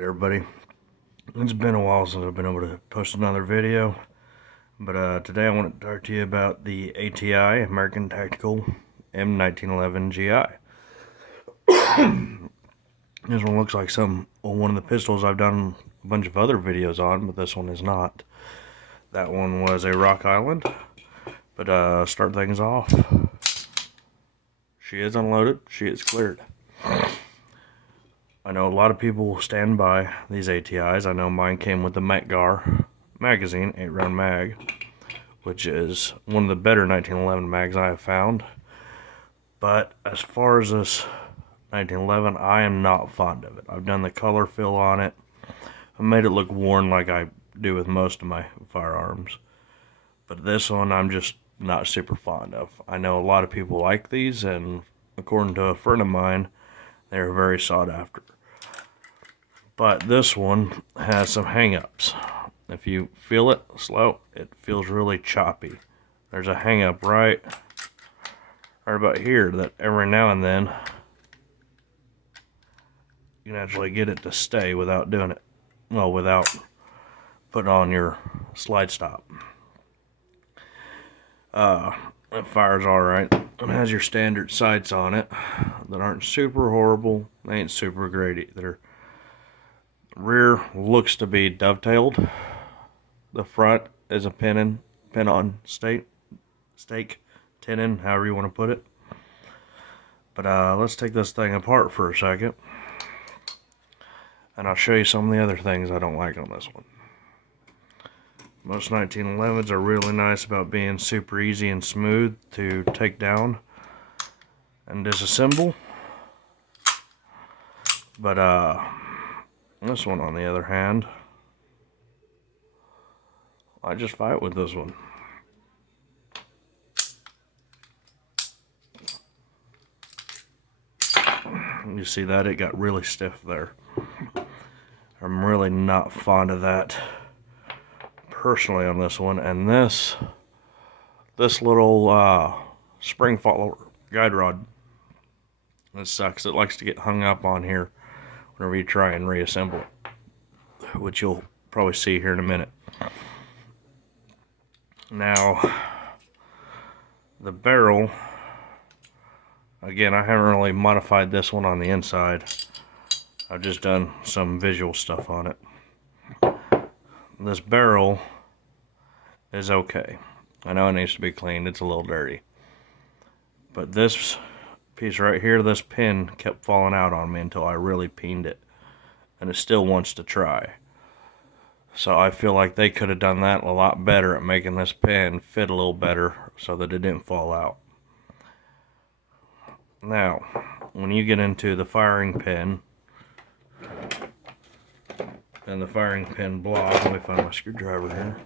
Everybody, it's been a while since I've been able to post another video, but today I want to talk to you about the ATI American Tactical m1911gi. This one looks like one of the pistols I've done a bunch of other videos on, but this one is not. That one was a Rock Island. But start things off. She is unloaded. She is cleared. I know a lot of people stand by these ATIs. I know mine came with the Metgar magazine, 8-round mag, which is one of the better 1911 mags I have found. But as far as this 1911, I am not fond of it. I've done the color fill on it. I made it look worn like I do with most of my firearms. But this one I'm just not super fond of. I know a lot of people like these, and according to a friend of mine, they're very sought after. But this one has some hang-ups. If you feel it slow, it feels really choppy. There's a hang-up right about here that every now and then you can actually get it to stay without doing it. Well, without putting on your slide stop. It fires alright. It has your standard sights on it that aren't super horrible. They ain't super great either. Rear looks to be dovetailed. The front is a pin-on stake, tenon, however you want to put it. But let's take this thing apart for a second, and I'll show you some of the other things I don't like on this one. Most 1911s are really nice about being super easy and smooth to take down and disassemble. But this one, on the other hand, I just fight with this one. You see that? It got really stiff there. I'm really not fond of that personally on this one. And this little spring follower guide rod, it sucks. It likes to get hung up on here whenever you try and reassemble it, which you'll probably see here in a minute. Now, the barrel, again, I haven't really modified this one on the inside. I've just done some visual stuff on it. This barrel is okay. I know it needs to be cleaned. It's a little dirty. But this piece right here, this pin kept falling out on me until I really peened it. And it still wants to try. So I feel like they could have done that a lot better at making this pin fit a little better so that it didn't fall out. Now, when you get into the firing pin and the firing pin block, let me find my screwdriver here.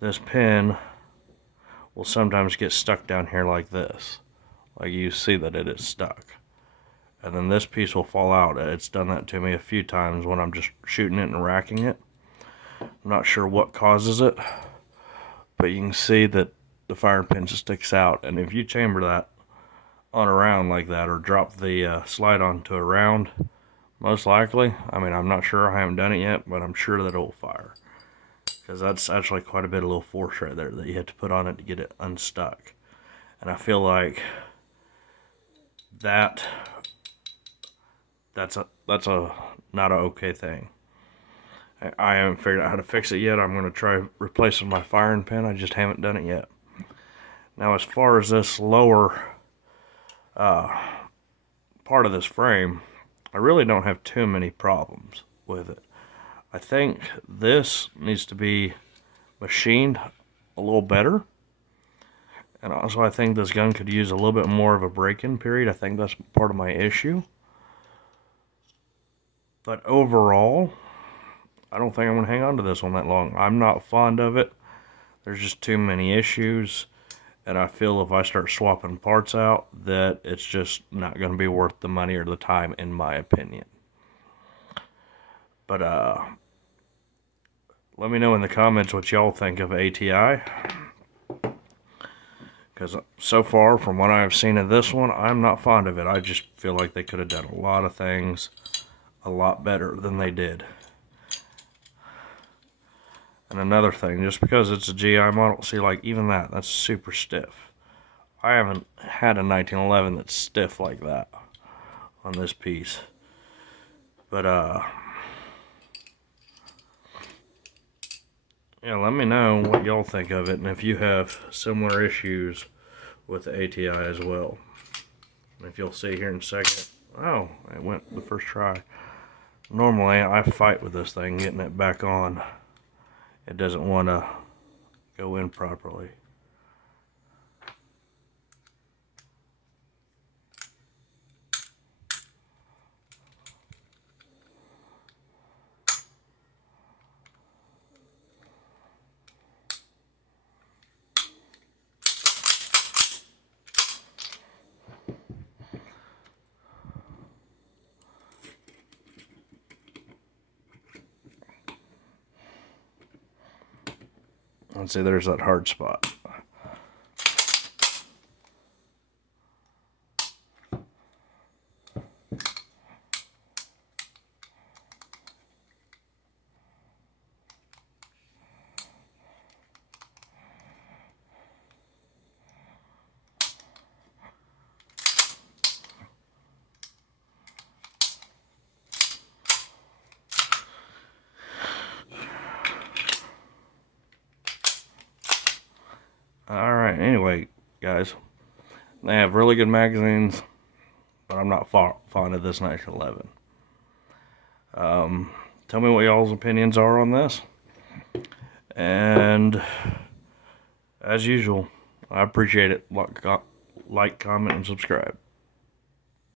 This pin will sometimes get stuck down here like this. Like you see that it is stuck. And then this piece will fall out. It's done that to me a few times when I'm just shooting it and racking it. I'm not sure what causes it, but you can see that the firing pin just sticks out. And if you chamber that on a round like that, or drop the slide onto a round, most likely, I mean, I'm not sure, I haven't done it yet, but I'm sure that it will fire. Because that's actually quite a bit of little force right there that you have to put on it to get it unstuck. And I feel like that's not an okay thing. I haven't figured out how to fix it yet. I'm going to try replacing my firing pin. I just haven't done it yet. Now, as far as this lower part of this frame, I really don't have too many problems with it. I think this needs to be machined a little better. And also, I think this gun could use a little bit more of a break-in period. I think that's part of my issue. But overall, I don't think I'm going to hang on to this one that long. I'm not fond of it. There's just too many issues. And I feel if I start swapping parts out, that it's just not going to be worth the money or the time, in my opinion. But, let me know in the comments what y'all think of ATI. Because so far, from what I've seen of this one, I'm not fond of it. I just feel like they could have done a lot of things a lot better than they did. And another thing, just because it's a GI model, see, like, even that's super stiff. I haven't had a 1911 that's stiff like that on this piece. But, yeah, let me know what y'all think of it, and if you have similar issues with the ATI as well. And if you'll see here in a second, oh, it went the first try. Normally, I fight with this thing, getting it back on. It doesn't want to go in properly. Let's see, there's that hard spot. Alright, anyway, guys, they have really good magazines, but I'm not fond of this 1911. Tell me what y'all's opinions are on this. And, as usual, I appreciate it. Like, comment, and subscribe.